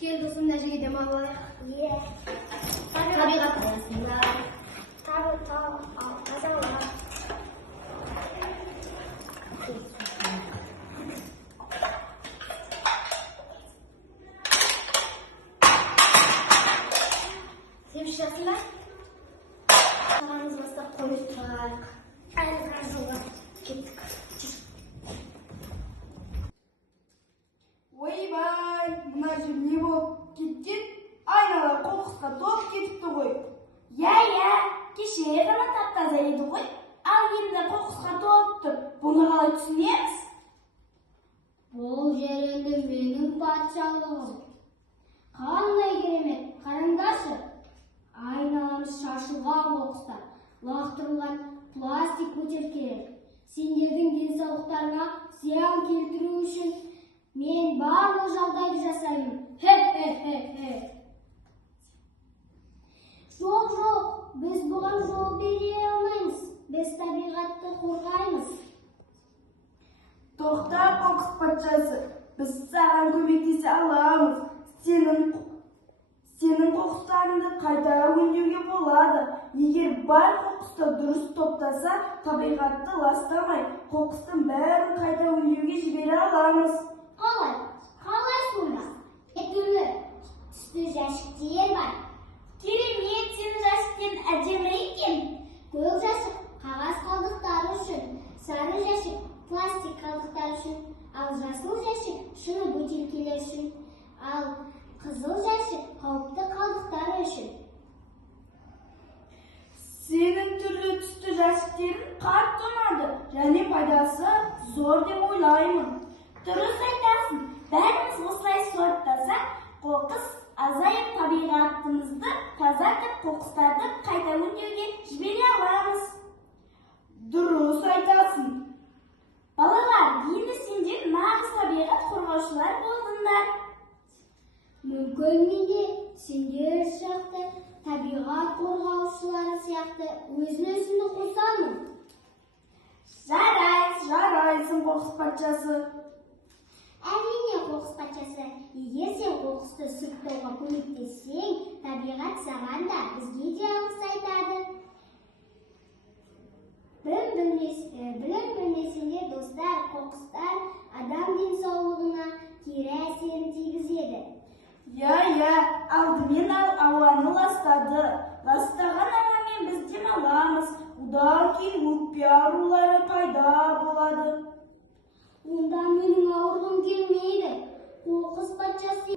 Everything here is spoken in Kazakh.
Gel dostum Necip'e demalıyıq. Tabiqat arasında. Kazanlar. Sevişləsinlər. Sağımız basaq konuştuq. Aynı kazanlar. Gittik. Ойбай, мына жер не болып кеткен? Айнала қоқысқа толып кетіпті ғой. Иә, кеше ғана тап-таза еді ғой. Ал енді қоқысқа толып тұр. Бұны қалай түсінеміз? Бұл жер енді менің патшалығым. Қандай керемет, қараңдаршы. Айналамыз шашылған қоқыстар, лақтырылған пластик бөтелкелер. Сендердің денсаулықтарыңа зиян келтіру үшін мен барлық жағдайды жасаймын. Жоқ, біз бұған жол бере алмаймыз. Біз табиғатты қорғаймыз. Тоқта, қоқыс патшасы, біз саған көмектесе аламыз. Сенің қоқыстарыңды қайта өңдеуге болады. Егер бар қоқысты дұрыс топтаса, табиғатты ластамай, қоқыстың бәрін қайта өңдеуге жібере аламыз. Қалай сонда? Түрлі түсті жәшіктер бар. Керемет, сенің жәшіктерің әдемі екен. Көк жәшік қағаз қалдықтары үшін, сары жәшік пластик қалдықтары үшін, ал жасыл жәшік шыны бөтелкелер үшін, ал қызыл жәшік қауіпті қалдықтары үшін. Сенің түрлі түсті жәшіктерің қатты ұнады және пайдасы зор деп ойлаймын. Дұрыс айтасың. Бәріміз осылай сұрыптасақ, қоқыс азайып, табиғатымызды тазартып, қоқыстарды қайта өңдеуге жібере аламыз. Дұрыс айтасың. Балалар, енді сендер нағыз табиғат қорғаушылар болдыңдар. Мүмкін менде сендер сияқты табиғат қорғаушылары сияқты өзін-өзімді қосамын. Жарайсың, қоқыс патшасы. Әрине, қоқыс патшасы, егер сен қоқысты сұрыптауға көмектессең, табиғат саған да бізге де алғыс айтады. Білім білмесеңдер, достар, қоқыстар адам денсаулығына кері әсерін тигізеді. Иә, алдымен ауаны ластады. Ластаған ауамен біз демаламыз. Одан кейін өкпе аурулары пайда болады. Онда менің ауырғым келмейді. Қоқыс патшасы